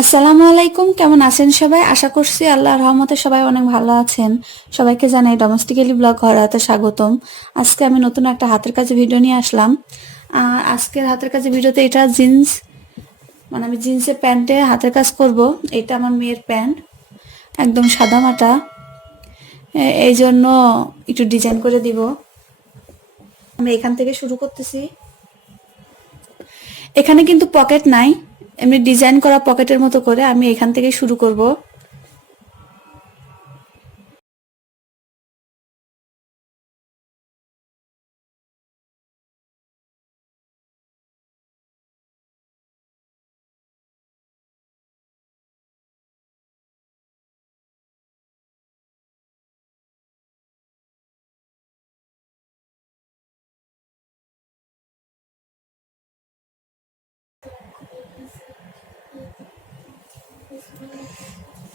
আসসালামু আলাইকুম, কেমন আছেন সবাই? আশা করছি আল্লাহ রহমতে সবাই অনেক ভালো আছেন। সবাইকে জানাই ডোমেস্টিক্যালি ব্লগ ঘরাতে স্বাগতম। আজকে আমি নতুন একটা হাতের কাছে ভিডিও নিয়ে আসলাম। আজকের হাতের কাছে ভিডিওতে এটা জিন্স মানে আমি জিন্সের প্যান্টে হাতের কাজ করব। এটা আমার মেয়ের প্যান্ট একদম সাদা মাটা। এই জন্য একটু ডিজাইন করে দিব। আমি এখান থেকে শুরু করতেছি। এখানে কিন্তু পকেট নাই। এমনি ডিজাইন করা পকেটের মতো করে আমি এখান থেকে শুরু করব।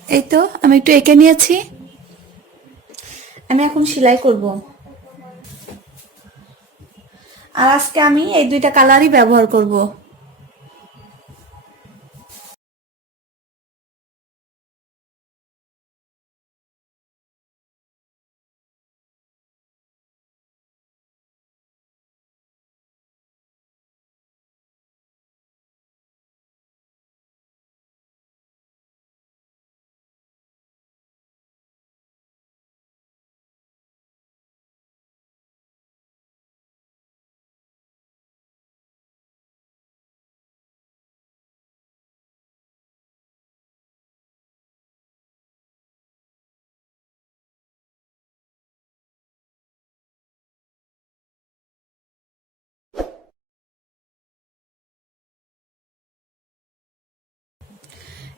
এই তো, আমি একটু এঁকে নিয়েছি। আমি এখন সেলাই করব। আর আজকে আমি এই দুইটা কালারই ব্যবহার করব।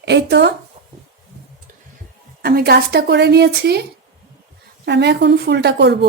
এই তো আমি গাছটা করে নিয়েছি আমি এখন ফুলটা করব।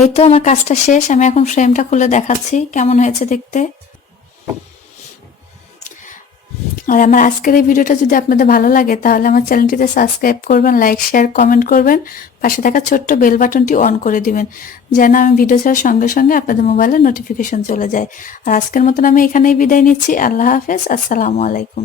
এই তো আমার কাজটা শেষ, আমি এখন ফ্রেমটা খুলে দেখাচ্ছি, কেমন হয়েছে দেখতে। আর আমার আজকের এই ভিডিওটা যদি আপনাদের ভালো লাগে, তাহলে আমার চ্যানেলটিতে সাবস্ক্রাইব করবেন লাইক শেয়ার কমেন্ট করবেন, পাশে থাকা ছোট্ট বেল বাটনটি অন করে দিবেন, যেন আমি ভিডিও ছাড়ার সঙ্গে সঙ্গে আপনাদের মোবাইলে নোটিফিকেশন চলে যায়। আর আজকের মতন আমি এখানেই বিদায় নিচ্ছি, আল্লাহ হাফেজ, আসসালামু আলাইকুম।